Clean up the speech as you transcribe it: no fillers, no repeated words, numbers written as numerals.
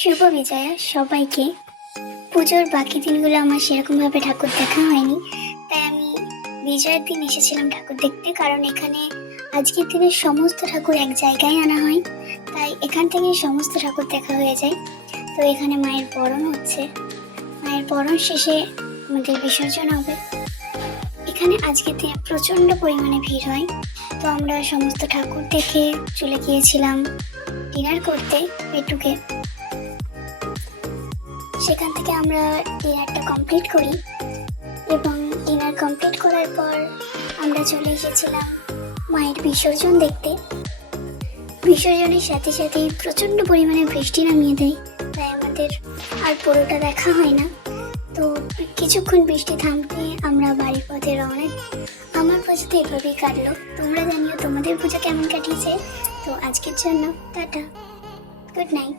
শুভ বিজয়া সবাইকে। পুজোর বাকি দিনগুলো আমার সেরকমভাবে ঠাকুর দেখা হয়নি, তাই আমি বিজয়ার দিন এসেছিলাম ঠাকুর দেখতে। কারণ এখানে আজকের দিনে সমস্ত ঠাকুর এক জায়গায় আনা হয়, তাই এখান থেকে সমস্ত ঠাকুর দেখা হয়ে যায়। তো এখানে মায়ের বরণ হচ্ছে, মায়ের বরণ শেষে আমাদের বিসর্জন হবে। এখানে আজকের দিনে প্রচণ্ড পরিমাণে ভিড় হয়, তো আমরা সমস্ত ঠাকুর দেখে চলে গিয়েছিলাম ডিনার করতে পেটুকে। সেখান থেকে আমরা ডিনারটা কমপ্লিট করি এবং ডিনার কমপ্লিট করার পর আমরা চলে এসেছিলাম মায়ের বিসর্জন দেখতে। বিসর্জনের সাথে সাথেই প্রচণ্ড পরিমাণে বৃষ্টি নামিয়ে দেয়, তাই আমাদের আর পুরোটা দেখা হয় না। তো কিছুক্ষণ বৃষ্টি থামতে আমরা বাড়ির পথে রওনা। আমার পুজো তো এভাবেই কাটলো, তোমরা জানিও তোমাদের পুজো কেমন কাটিয়েছে। তো আজকের জন্য টাটা, গুড নাইট।